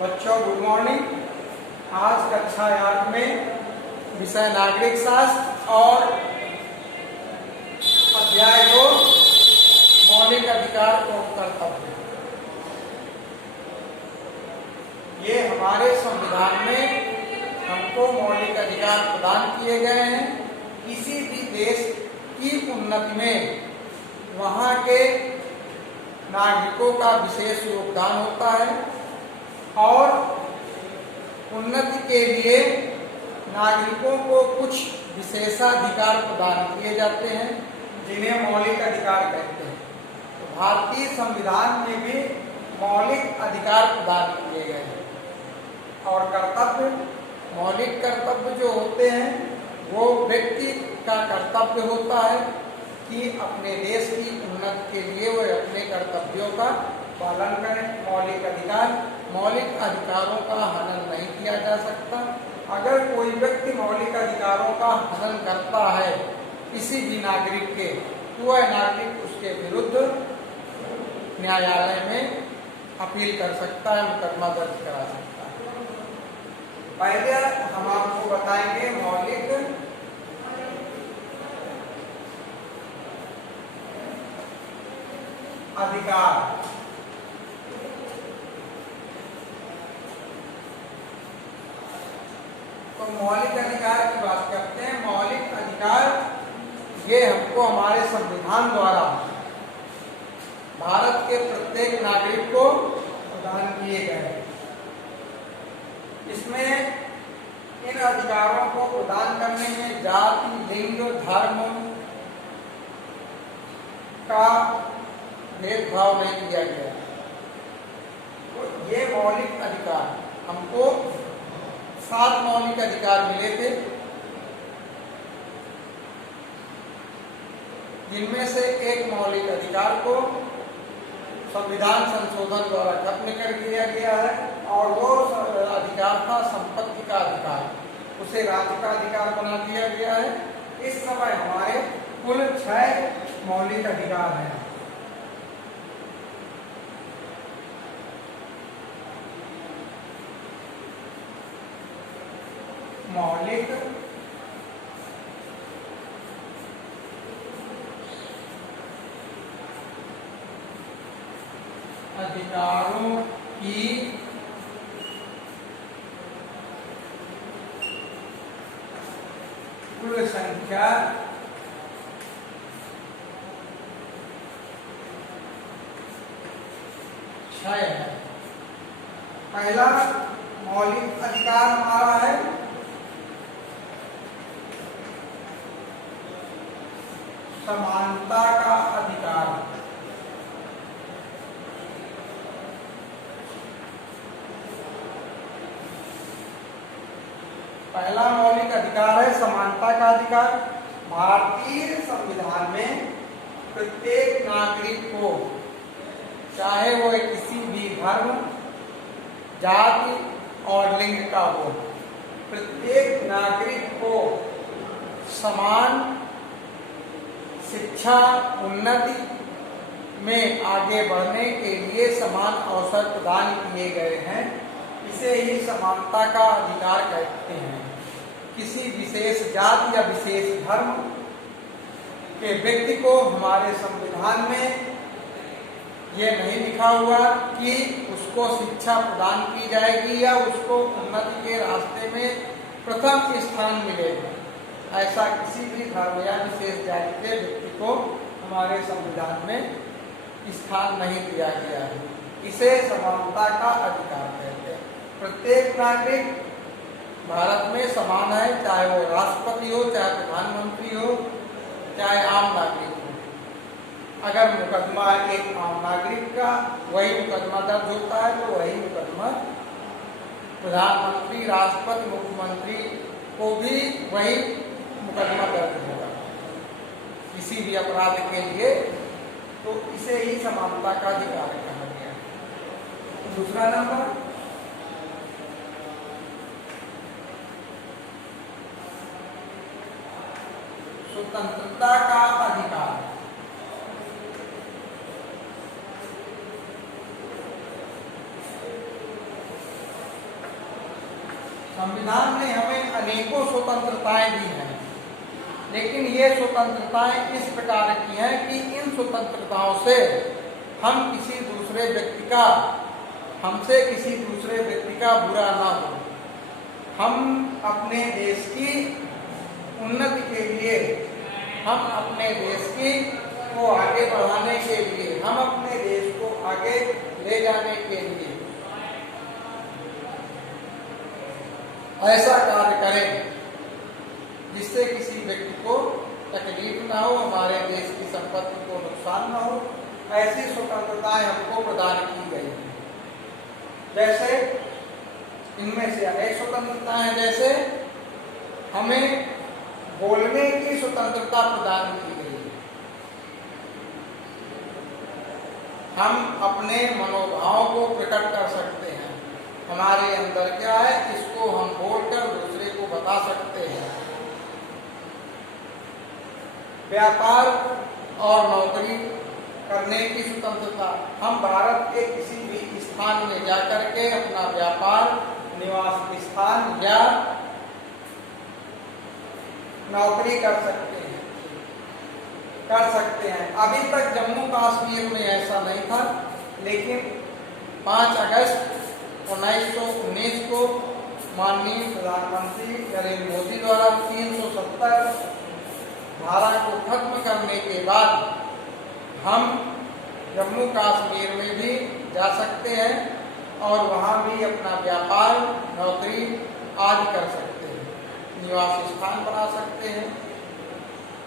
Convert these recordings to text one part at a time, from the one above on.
बच्चों good morning. आज कक्षा 8 में विषय नागरिक शास्त्र और अध्याय 2 मौलिक अधिकार एवं कर्तव्य। ये हमारे संविधान में हमको मौलिक अधिकार प्रदान किए गए हैं। किसी भी देश की उन्नति में वहाँ के नागरिकों का विशेष योगदान होता है और उन्नति के लिए नागरिकों को कुछ विशेषाधिकार प्रदान किए जाते हैं जिन्हें मौलिक अधिकार कहते हैं। तो भारतीय संविधान में भी मौलिक अधिकार प्रदान किए गए हैं। और कर्तव्य, मौलिक कर्तव्य जो होते हैं वो व्यक्ति का कर्तव्य होता है कि अपने देश की उन्नति के लिए वो अपने कर्तव्यों का पालन करें। मौलिक अधिकारों का हनन नहीं किया जा सकता। अगर कोई व्यक्ति मौलिक अधिकारों का हनन करता है किसी भी नागरिक के, तो वह नागरिक उसके विरुद्ध न्यायालय में अपील कर सकता है, मुकदमा दर्ज करा सकता है। पहले हम आपको बताएंगे मौलिक अधिकार। तो मौलिक अधिकार की बात करते हैं। मौलिक अधिकार ये हमको हमारे संविधान द्वारा भारत के प्रत्येक नागरिक को प्रदान किए गए हैं। इसमें इन अधिकारों को प्रदान करने में जाति, लिंग, धर्म का भेदभाव नहीं किया गया। तो ये मौलिक अधिकार हमको 7 मौलिक अधिकार मिले थे, जिनमें से एक मौलिक अधिकार को संविधान संशोधन द्वारा खत्म कर दिया गया है और वो अधिकार था संपत्ति का अधिकार, उसे राज्य का अधिकार बना दिया गया है। इस समय हमारे कुल 6 मौलिक अधिकार हैं। मौलिक अधिकारों की कुल संख्या 6 है। पहला मौलिक अधिकार हमारा है समानता का अधिकार। पहला मौलिक अधिकार है समानता का अधिकार। भारतीय संविधान में प्रत्येक नागरिक को, चाहे वो किसी भी धर्म, जाति और लिंग का हो, प्रत्येक नागरिक को समान शिक्षा, उन्नति में आगे बढ़ने के लिए समान अवसर प्रदान किए गए हैं। इसे ही समानता का अधिकार कहते हैं। किसी विशेष जाति या विशेष धर्म के व्यक्ति को हमारे संविधान में ये नहीं लिखा हुआ कि उसको शिक्षा प्रदान की जाएगी या उसको उन्नति के रास्ते में प्रथम स्थान मिलेगा। ऐसा किसी भी धर्म या विशेष जाति के व्यक्ति को हमारे संविधान में स्थान नहीं दिया गया है। इसे समानता का अधिकार कहते हैं। प्रत्येक नागरिक भारत में समान है, चाहे वो राष्ट्रपति हो, चाहे प्रधानमंत्री हो, चाहे आम नागरिक हो। अगर मुकदमा एक आम नागरिक का वही मुकदमा दर्ज होता है तो वही मुकदमा प्रधानमंत्री, राष्ट्रपति, मुख्यमंत्री को भी वही मुकदमा दर्ज होगा किसी भी अपराध के लिए। तो इसे ही समानता का अधिकार कहा गया। दूसरा नंबर स्वतंत्रता का अधिकार। संविधान ने हमें अनेकों स्वतंत्रताएं दी हैं, लेकिन ये स्वतंत्रताएं इस प्रकार की हैं कि इन स्वतंत्रताओं से हमसे किसी दूसरे व्यक्ति का बुरा ना हो। हम अपने देश की उन्नति के लिए, हम अपने देश को आगे बढ़ाने के लिए, हम अपने देश को आगे ले जाने के लिए ऐसा कार्य करें जिससे किसी व्यक्ति को तकलीफ ना हो, हमारे देश की संपत्ति को नुकसान ना हो। ऐसी स्वतंत्रताएं हमको प्रदान की गई हैं। जैसे इनमें से अनेक स्वतंत्रताएं हैं, जैसे हमें बोलने की स्वतंत्रता प्रदान की गई है। हम अपने मनोभाव को प्रकट कर सकते हैं, हमारे अंदर क्या है इसको हम बोलकर दूसरे को बता सकते हैं। व्यापार और नौकरी करने की स्वतंत्रता, हम भारत के किसी भी स्थान में जाकर के अपना व्यापार, निवास स्थान या नौकरी कर सकते हैं। अभी तक जम्मू कश्मीर में ऐसा नहीं था, लेकिन 5 अगस्त 1919 को माननीय प्रधानमंत्री नरेंद्र मोदी द्वारा 370 धारा को खत्म करने के बाद हम जम्मू कश्मीर में भी जा सकते हैं और वहाँ भी अपना व्यापार, नौकरी आदि कर सकते हैं, निवास स्थान बना सकते हैं।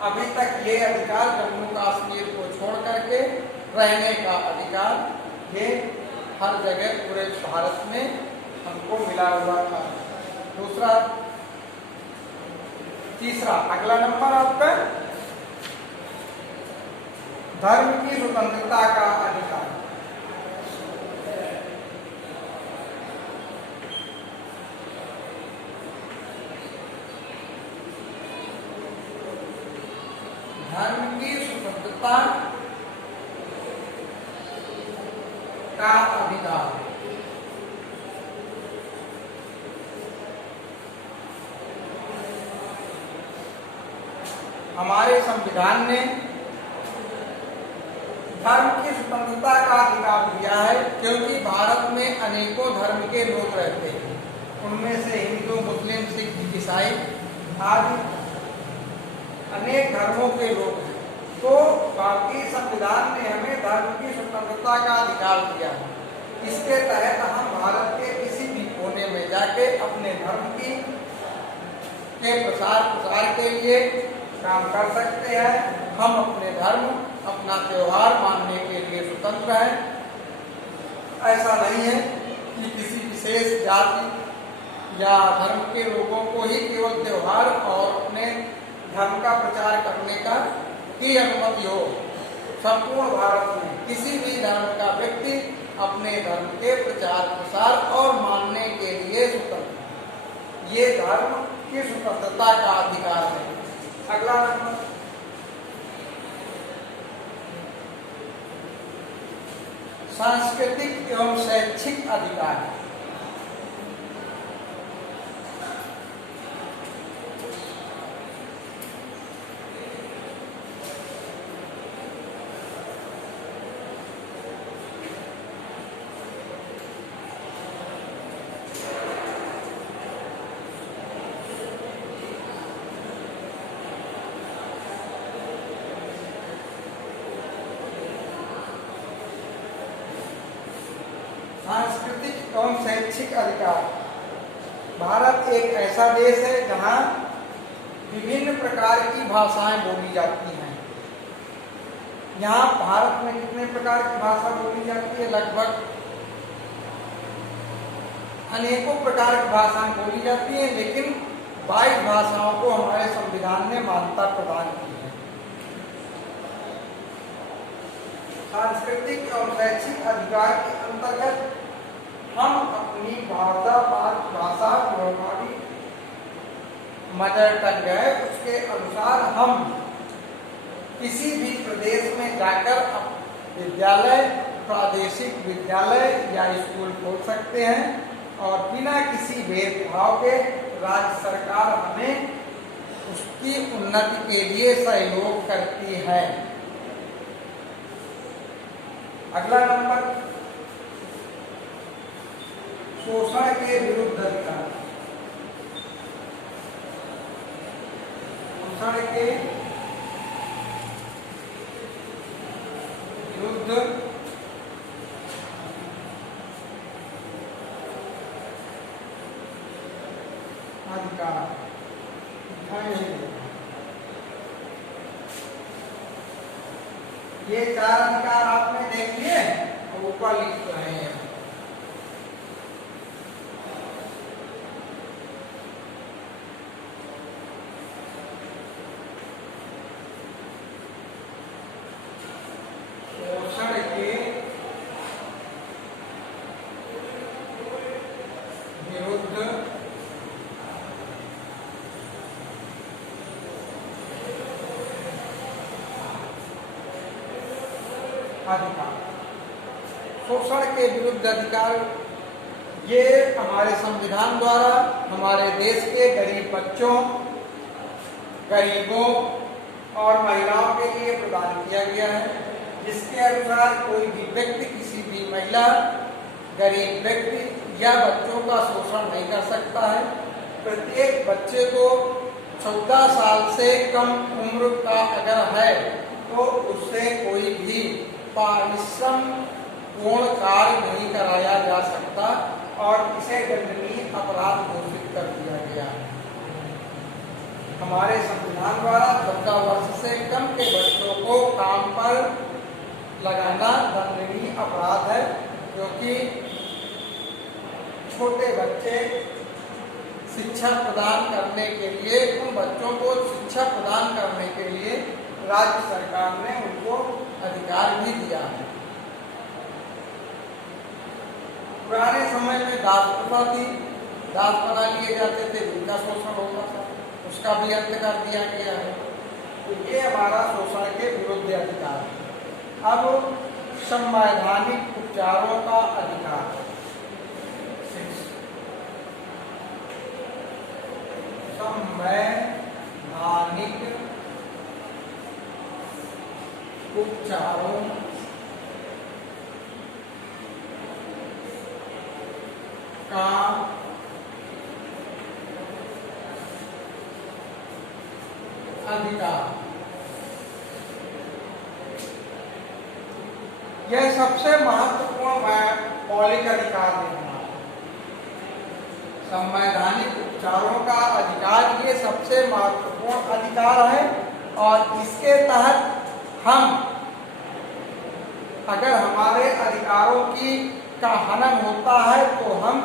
अभी तक ये अधिकार जम्मू कश्मीर को छोड़ करके रहने का अधिकार ये हर जगह पूरे भारत में हमको मिला हुआ था। तीसरा अगला नंबर आपका धर्म की स्वतंत्रता का अधिकार। धर्म की स्वतंत्रता का अधिकार हमारे संविधान ने धर्म की स्वतंत्रता का अधिकार दिया है, क्योंकि भारत में अनेकों धर्म के लोग रहते हैं। उनमें से हिंदू, मुस्लिम, सिख, ईसाई आदि अनेक धर्मों के लोग हैं। तो भारतीय संविधान ने हमें धर्म की स्वतंत्रता का अधिकार दिया है। इसके तहत हम भारत के किसी भी कोने में जाके अपने धर्म के प्रसार के लिए काम कर सकते हैं। हम अपने धर्म, अपना त्योहार मानने के लिए स्वतंत्र हैं। ऐसा नहीं है कि किसी विशेष जाति या धर्म के लोगों को ही केवल त्योहार और अपने धर्म का प्रचार करने की अनुमति हो। संपूर्ण भारत में किसी भी धर्म का व्यक्ति अपने धर्म के प्रचार, प्रसार और मानने के लिए स्वतंत्र है। ये धर्म की स्वतंत्रता का अधिकार है। अगला नंबर सांस्कृतिक एवं शैक्षिक अधिकार। सांस्कृतिक एवं शैक्षिक अधिकार। भारत एक ऐसा देश है जहाँ विभिन्न प्रकार की भाषाएं बोली जाती हैं। यहाँ भारत में कितने प्रकार की भाषा बोली जाती है? लगभग अनेकों प्रकार की भाषाएं बोली जाती हैं, लेकिन 22 भाषाओं को हमारे संविधान ने मान्यता प्रदान की है। सांस्कृतिक और शैक्षिक अधिकार के अंतर्गत हम अपनी भाषा जो हमारी मदर टंग है उसके अनुसार हम किसी भी प्रदेश में जाकर विद्यालय, प्रादेशिक विद्यालय या स्कूल खोल सकते हैं और बिना किसी भेदभाव के राज्य सरकार हमें उसकी उन्नति के लिए सहयोग करती है। अगला नंबर, शोषण के विरुद्ध अधिकार। शोषण के विरुद्ध अधिकार। ये 4 अधिकार आपने देख लिए और ऊपर लिख रहे हैं। शोषण के विरुद्ध अधिकार। शोषण के विरुद्ध अधिकार ये हमारे संविधान द्वारा हमारे देश के गरीब बच्चों, गरीबों और महिलाओं के लिए प्रदान किया गया है, जिसके अनुसार कोई भी व्यक्ति किसी भी महिला, गरीब व्यक्ति या बच्चों का शोषण नहीं कर सकता है। प्रत्येक बच्चे को 14 साल से कम उम्र का अगर है तो उससे कोई भी पारिश्रम पूर्ण कार्य नहीं कराया जा सकता और इसे दंडनीय अपराध घोषित कर दिया गया है। हमारे संविधान द्वारा 14 वर्ष से कम के बच्चों को काम पर लगाना दंडनीय अपराध है, क्योंकि छोटे बच्चे शिक्षा प्रदान करने के लिए, उन बच्चों को शिक्षा प्रदान करने के लिए राज्य सरकार ने उनको अधिकार भी दिया है। पुराने समय में दास प्रथा थी, दास बना लिए जाते थे, उनका शोषण होता था, उसका भी अंत कर दिया गया है। तो ये हमारा शोषण के विरुद्ध अधिकार है। अब संवैधानिक उपचारों का अधिकार। संवैधानिक उपचारों का अधिकार। यह सबसे महत्वपूर्ण मौलिक अधिकार है। संवैधानिक उपचारों का अधिकार ये सबसे महत्वपूर्ण अधिकार है और इसके तहत हम अगर हमारे अधिकारों का हनन होता है तो हम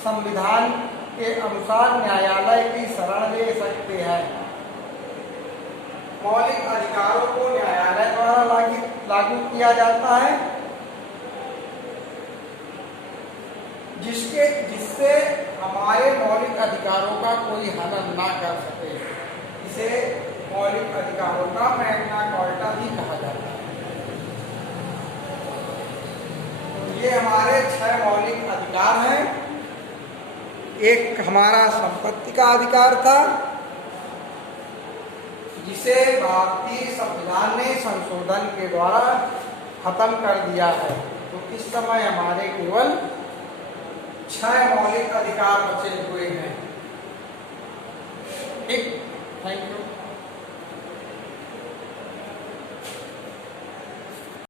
संविधान के अनुसार न्यायालय की शरण ले सकते हैं। मौलिक अधिकारों को न्यायालय द्वारा लागू किया जाता है, जिससे हमारे मौलिक अधिकारों का कोई हनन ना कर सके। इसे मौलिक अधिकारों का मैग्ना कार्टा भी कहा जाता है। तो ये हमारे 6 मौलिक अधिकार हैं। एक हमारा संपत्ति का अधिकार था, जिसे भारतीय संविधान ने संशोधन के द्वारा खत्म कर दिया है। तो इस समय हमारे केवल 6 मौलिक अधिकार बचे हुए हैं। ठीक, थैंक यू।